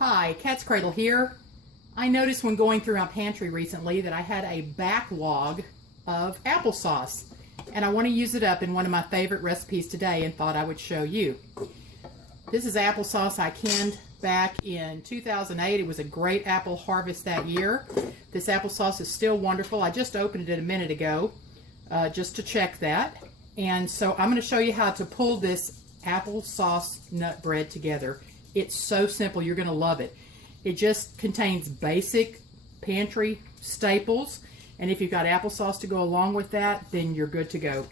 Hi, Cat's Cradle here. I noticed when going through my pantry recently that I had a backlog of applesauce, and I want to use it up in one of my favorite recipes today and thought I would show you. This is applesauce I canned back in 2008. It was a great apple harvest that year. This applesauce is still wonderful. I just opened it a minute ago just to check that. And so I'm going to show you how to pull this applesauce nut bread together. It's so simple. You're going to love it. It just contains basic pantry staples, and if you've got applesauce to go along with that, then you're good to go.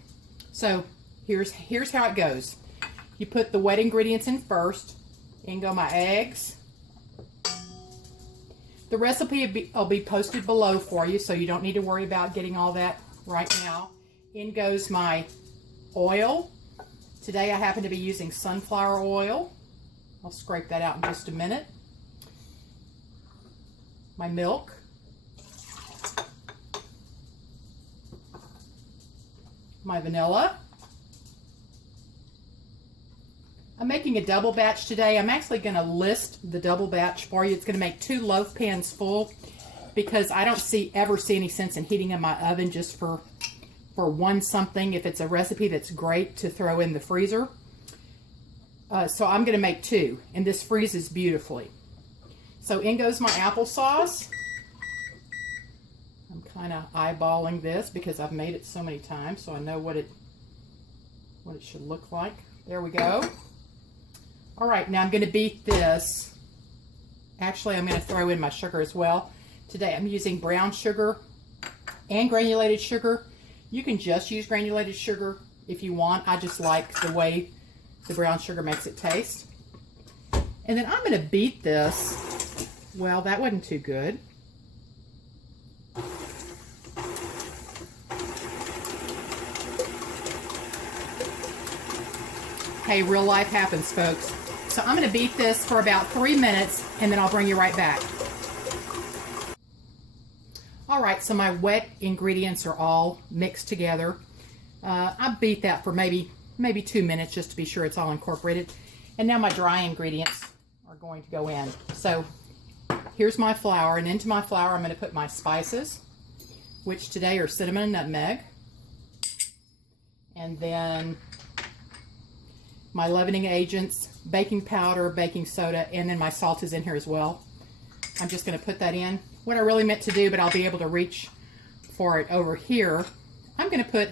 So here's how it goes. You put the wet ingredients in first. In go my eggs. The recipe will be posted below for you, so you don't need to worry about getting all that right now. In goes my oil. Today I happen to be using sunflower oil. I'll scrape that out in just a minute. My milk. My vanilla. I'm making a double batch today. I'm actually going to list the double batch for you. It's going to make 2 loaf pans full because I don't ever see any sense in heating in my oven just for one something if it's a recipe that's great to throw in the freezer. So I'm going to make 2, and this freezes beautifully. So in goes my applesauce. I'm kind of eyeballing this because I've made it so many times, so I know what it should look like. There we go. All right, now I'm going to beat this. Actually, I'm going to throw in my sugar as well. Today I'm using brown sugar and granulated sugar. You can just use granulated sugar if you want. I just like the way the brown sugar makes it taste. And then I'm going to beat this. Well, that wasn't too good. Hey, real life happens, folks. So I'm going to beat this for about 3 minutes, and then I'll bring you right back. All right, so my wet ingredients are all mixed together. I beat that for maybe 2 minutes just to be sure it's all incorporated. And now my dry ingredients are going to go in. So here's my flour, and into my flour I'm going to put my spices, which today are cinnamon and nutmeg. And then my leavening agents, baking powder, baking soda, and then my salt is in here as well. I'm just going to put that in. What I really meant to do, but I'll be able to reach for it over here, I'm going to put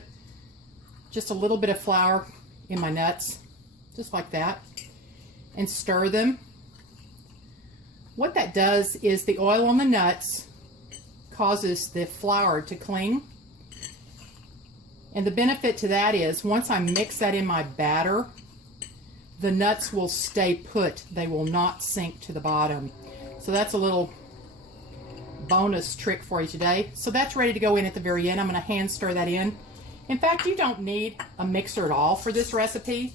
just a little bit of flour in my nuts, just like that, and stir them. What that does is the oil on the nuts causes the flour to cling. And the benefit to that is once I mix that in my batter, the nuts will stay put. They will not sink to the bottom. So that's a little bonus trick for you today. So that's ready to go in at the very end. I'm going to hand stir that in. In fact, you don't need a mixer at all for this recipe.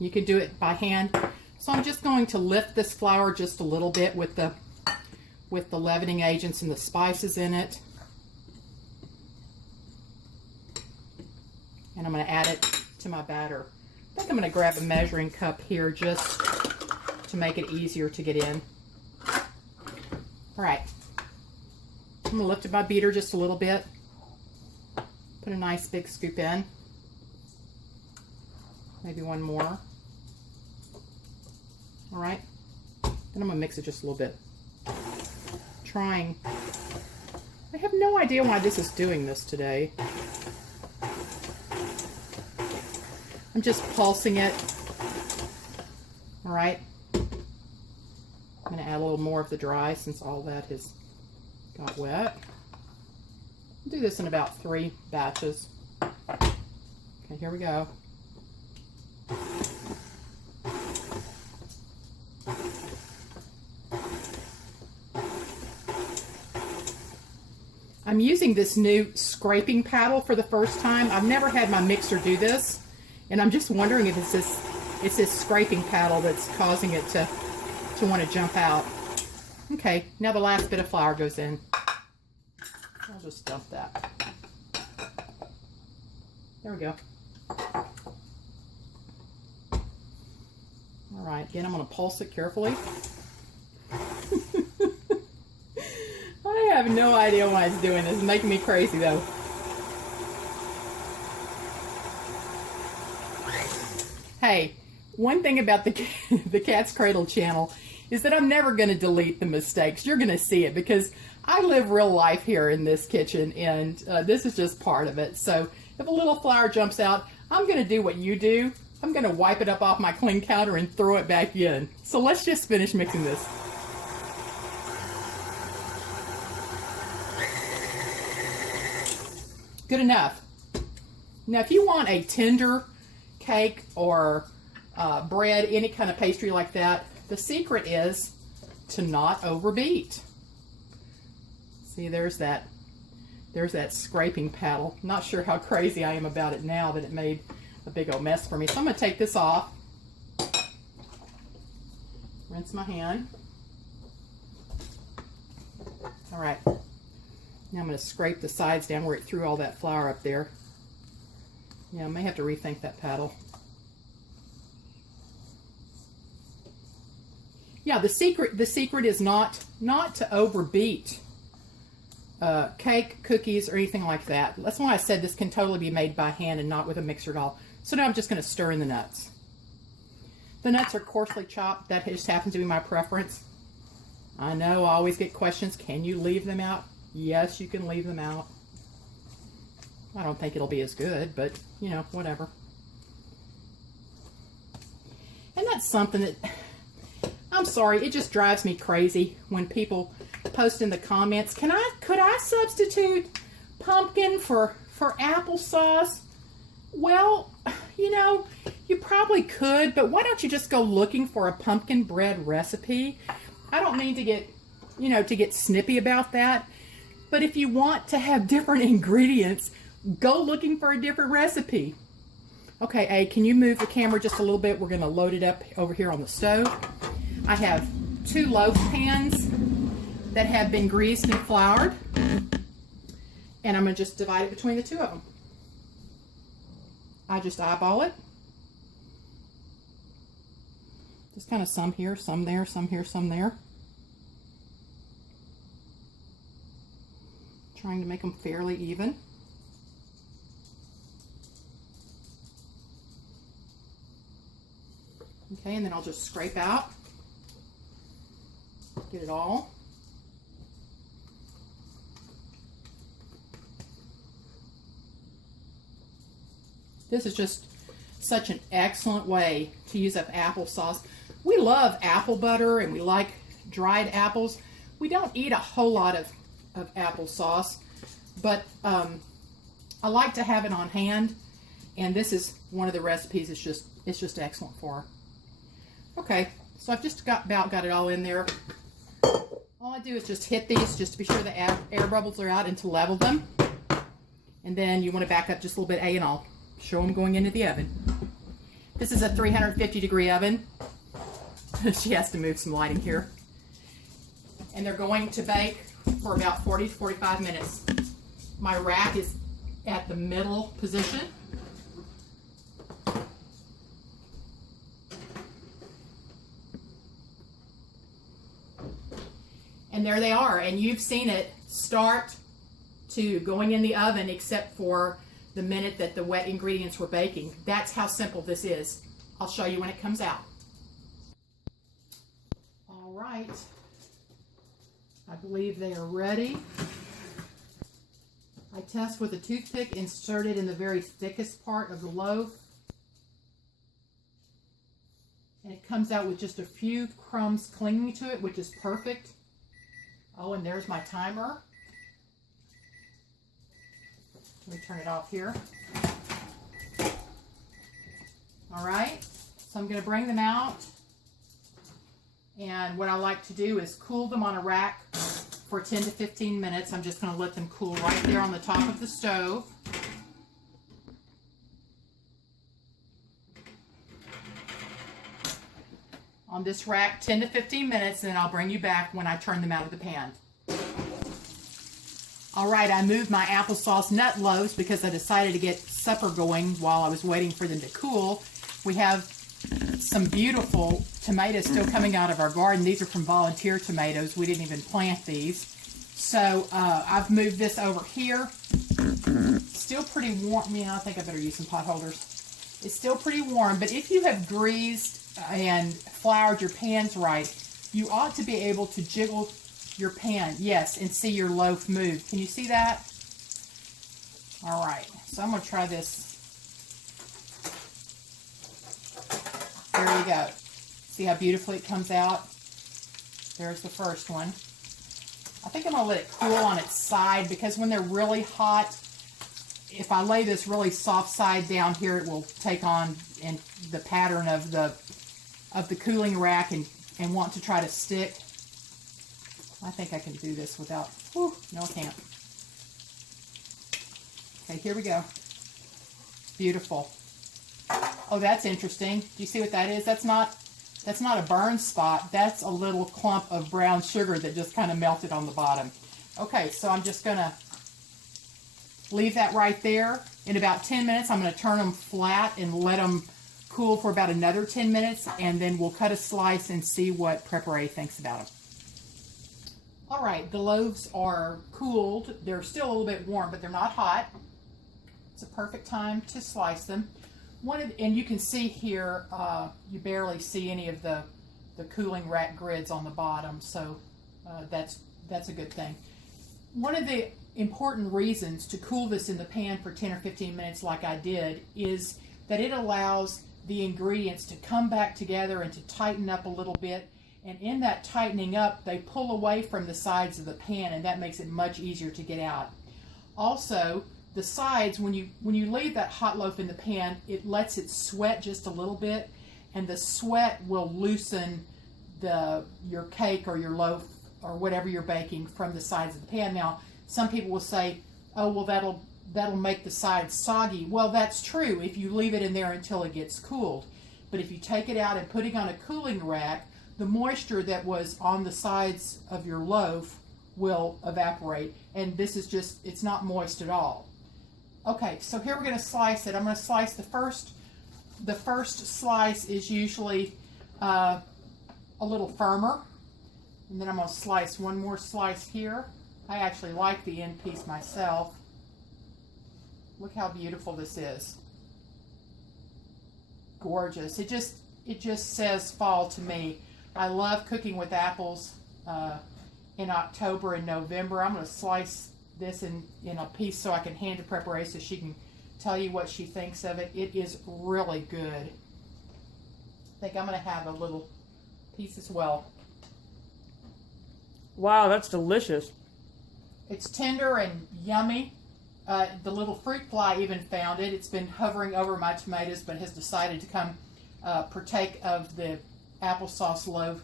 You can do it by hand. So I'm just going to lift this flour just a little bit with the leavening agents and the spices in it. And I'm going to add it to my batter. I think I'm going to grab a measuring cup here just to make it easier to get in. All right. I'm going to lift my beater just a little bit. Put a nice big scoop in. Maybe one more. All right. Then I'm going to mix it just a little bit. I have no idea why this is doing this today. I'm just pulsing it. All right. I'm going to add a little more of the dry since all that has got wet. I'll do this in about 3 batches. Okay, here we go. I'm using this new scraping paddle for the first time. I've never had my mixer do this. And I'm just wondering if it's this scraping paddle that's causing it to want to jump out. Okay, now the last bit of flour goes in. I'll just dump that. There we go. All right. right, again, I'm going to pulse it carefully. I have no idea why it's doing this. It's making me crazy, though. Hey, one thing about the Cat's Cradle channel is that I'm never going to delete the mistakes. You're going to see it because I live real life here in this kitchen, and this is just part of it. So if a little flour jumps out, I'm going to do what you do. I'm going to wipe it up off my clean counter and throw it back in. So let's just finish mixing this. Good enough. Now, if you want a tender cake or bread, any kind of pastry like that, the secret is to not overbeat. See, there's that scraping paddle. Not sure how crazy I am about it now that it made a big old mess for me. So I'm going to take this off, rinse my hand. All right. Now I'm going to scrape the sides down where it threw all that flour up there. Yeah, I may have to rethink that paddle. Yeah, the secret is not to overbeat cake, cookies, or anything like that. That's why I said this can totally be made by hand and not with a mixer at all. So now I'm just going to stir in the nuts. The nuts are coarsely chopped. That just happens to be my preference. I know I always get questions. Can you leave them out? Yes, you can leave them out. I don't think it'll be as good, but, you know, whatever. And that's something that, I'm sorry, it just drives me crazy when people post in the comments, could I substitute pumpkin for applesauce? Well, you know, you probably could, but why don't you just go looking for a pumpkin bread recipe? I don't mean to get, you know, to get snippy about that, but if you want to have different ingredients, go looking for a different recipe. Okay, A, can you move the camera just a little bit? We're going to load it up over here on the stove. I have 2 loaf pans that have been greased and floured, and I'm going to just divide it between the 2 of them. I just eyeball it. Just kind of some here, some there, some here, some there. Trying to make them fairly even. Okay, and then I'll just scrape out, get it all. This is just such an excellent way to use up applesauce. We love apple butter and we like dried apples. We don't eat a whole lot of applesauce, but I like to have it on hand, and this is one of the recipes. It's just excellent for her. Okay, so I've just about got it all in there. All I do is just hit these just to be sure the air bubbles are out and to level them. And then you want to back up just a little bit, A, and I'll show them going into the oven. This is a 350-degree oven. She has to move some lighting here. And they're going to bake for about 40 to 45 minutes. My rack is at the middle position. And there they are, and you've seen it start to going in the oven except for the minute that the wet ingredients were baking. That's how simple this is. I'll show you when it comes out. All right, I believe they are ready. I test with a toothpick inserted in the very thickest part of the loaf. And it comes out with just a few crumbs clinging to it, which is perfect. Oh, and there's my timer. Let me turn it off here. All right, so I'm going to bring them out. And what I like to do is cool them on a rack for 10 to 15 minutes. I'm just going to let them cool right there on the top of the stove. On this rack, 10 to 15 minutes, and then I'll bring you back when I turn them out of the pan. All right, I moved my applesauce nut loaves because I decided to get supper going while I was waiting for them to cool. We have some beautiful tomatoes still coming out of our garden. These are from volunteer tomatoes. We didn't even plant these. So I've moved this over here. Still pretty warm. I think I better use some pot holders. It's still pretty warm, but if you have greased and floured your pans right, you ought to be able to jiggle your pan, yes, and see your loaf move. Can you see that? All right, so I'm going to try this. There you go. See how beautifully it comes out? There's the first one. I think I'm going to let it cool on its side, because when they're really hot, if I lay this really soft side down here, it will take on the pattern of the cooling rack and want to try to stick. I think I can do this without, no I can't. Okay, here we go. Beautiful. Oh, that's interesting. Do you see what that is? That's not a burn spot. That's a little clump of brown sugar that just kind of melted on the bottom. Okay, so I'm just going to leave that right there. In about 10 minutes, I'm going to turn them flat and let them cool for about another 10 minutes, and then we'll cut a slice and see what Prepare thinks about them. All right, the loaves are cooled. They're still a little bit warm, but they're not hot. It's a perfect time to slice them. And you can see here, you barely see any of the cooling rack grids on the bottom, so that's a good thing. One of the important reasons to cool this in the pan for 10 or 15 minutes like I did is that it allows the ingredients to come back together and to tighten up a little bit. And in that tightening up, they pull away from the sides of the pan, and that makes it much easier to get out. Also, the sides, when you leave that hot loaf in the pan, it lets it sweat just a little bit, and the sweat will loosen your cake or your loaf or whatever you're baking from the sides of the pan. Now, some people will say, oh, well, that'll make the sides soggy. Well, that's true if you leave it in there until it gets cooled. But if you take it out and put it on a cooling rack, the moisture that was on the sides of your loaf will evaporate, and this is just, it's not moist at all. Okay, so here we're going to slice it. I'm going to slice the first slice is usually a little firmer, and then I'm going to slice one more slice here. I actually like the end piece myself. Look how beautiful this is. Gorgeous. It just says fall to me. I love cooking with apples in October and November. I'm going to slice this in a piece so I can hand to Prepare so she can tell you what she thinks of it. It is really good. I think I'm going to have a little piece as well. Wow, that's delicious. It's tender and yummy. The little fruit fly even found it. It's been hovering over my tomatoes, but has decided to come partake of the applesauce loaf.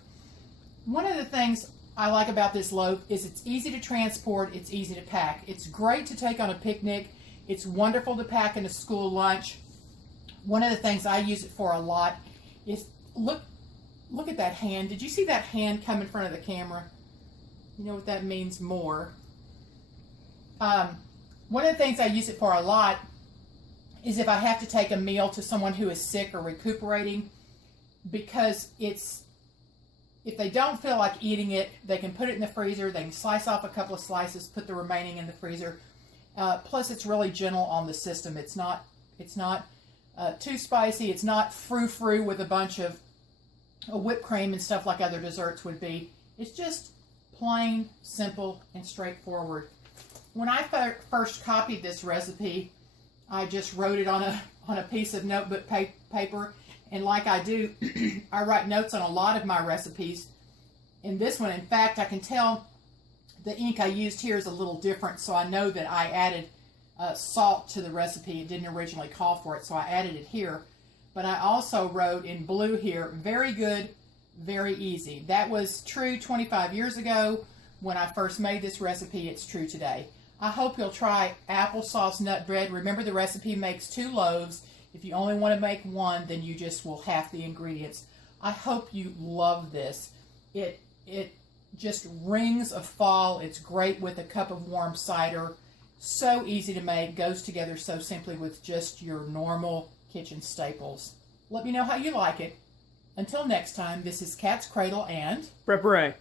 One of the things I like about this loaf is it's easy to transport, it's easy to pack. It's great to take on a picnic. It's wonderful to pack in a school lunch. One of the things I use it for a lot is, look at that hand. Did you see that hand come in front of the camera? You know what that means more. One of the things I use it for a lot is if I have to take a meal to someone who is sick or recuperating, because if they don't feel like eating it, they can put it in the freezer. They can slice off a couple of slices, put the remaining in the freezer. Plus, it's really gentle on the system. It's not too spicy. It's not frou-frou with a bunch of whipped cream and stuff like other desserts would be. It's just plain, simple, and straightforward. When I first copied this recipe, I just wrote it on a piece of notebook paper. And like I do, I write notes on a lot of my recipes. In this one, in fact, I can tell the ink I used here is a little different, so I know that I added salt to the recipe. It didn't originally call for it, so I added it here. But I also wrote in blue here, very good, very easy. That was true 25 years ago when I first made this recipe. It's true today. I hope you'll try applesauce nut bread. Remember, the recipe makes 2 loaves. If you only want to make 1, then you just will half the ingredients. I hope you love this. It just rings of fall. It's great with a cup of warm cider. So easy to make. Goes together so simply with just your normal kitchen staples. Let me know how you like it. Until next time, this is Cat's Cradle and Prepare.